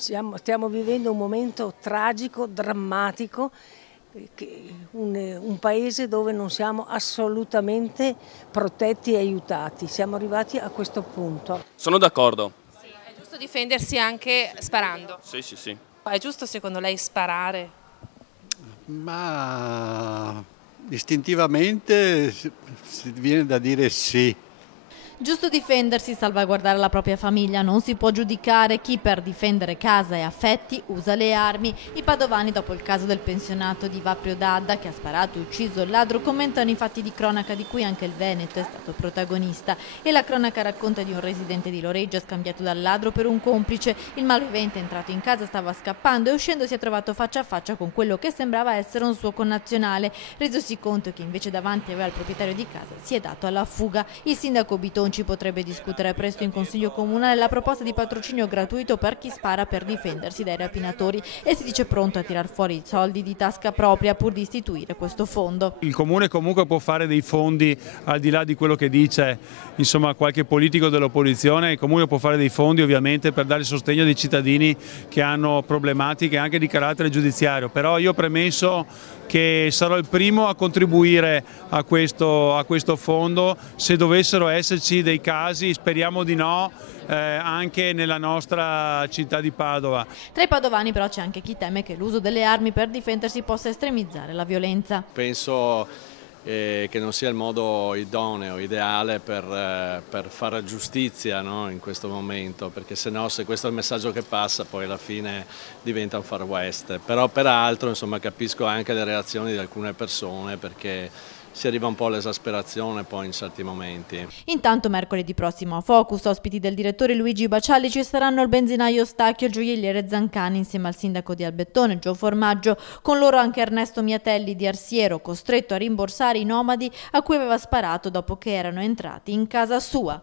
Stiamo vivendo un momento tragico, drammatico, un paese dove non siamo assolutamente protetti e aiutati. Siamo arrivati a questo punto. Sono d'accordo. Sì, è giusto difendersi anche sparando. Sì, sì, sì. È giusto secondo lei sparare? Ma istintivamente viene da dire sì. Giusto difendersi, salvaguardare la propria famiglia, non si può giudicare chi per difendere casa e affetti usa le armi. I padovani, dopo il caso del pensionato di Vaprio d'Adda che ha sparato e ucciso il ladro, commentano i fatti di cronaca di cui anche il Veneto è stato protagonista. E la cronaca racconta di un residente di Loreggio scambiato dal ladro per un complice. Il malvivente è entrato in casa, stava scappando e uscendo si è trovato faccia a faccia con quello che sembrava essere un suo connazionale. Resosi conto che invece davanti aveva il proprietario di casa, si è dato alla fuga. Il sindaco Bitonci potrebbe discutere presto in Consiglio Comunale la proposta di patrocinio gratuito per chi spara per difendersi dai rapinatori e si dice pronto a tirar fuori i soldi di tasca propria pur di istituire questo fondo. Il Comune comunque può fare dei fondi al di là di quello che dice qualche politico dell'opposizione. Il Comune può fare dei fondi ovviamente per dare sostegno ai cittadini che hanno problematiche anche di carattere giudiziario, però io premesso che sarò il primo a contribuire a questo fondo se dovessero esserci dei casi, speriamo di no, anche nella nostra città di Padova. Tra i padovani però c'è anche chi teme che l'uso delle armi per difendersi possa estremizzare la violenza. Penso che non sia il modo idoneo, ideale per fare giustizia, no, in questo momento, perché se questo è il messaggio che passa poi alla fine diventa un far west. Però peraltro capisco anche le reazioni di alcune persone perché si arriva un po' all'esasperazione poi in certi momenti. Intanto mercoledì prossimo a Focus, ospiti del direttore Luigi Bacialli, ci saranno il benzinaio Stacchio, il gioielliere Zancani insieme al sindaco di Albettone, Gio Formaggio, con loro anche Ernesto Miatelli di Arsiero, costretto a rimborsare i nomadi a cui aveva sparato dopo che erano entrati in casa sua.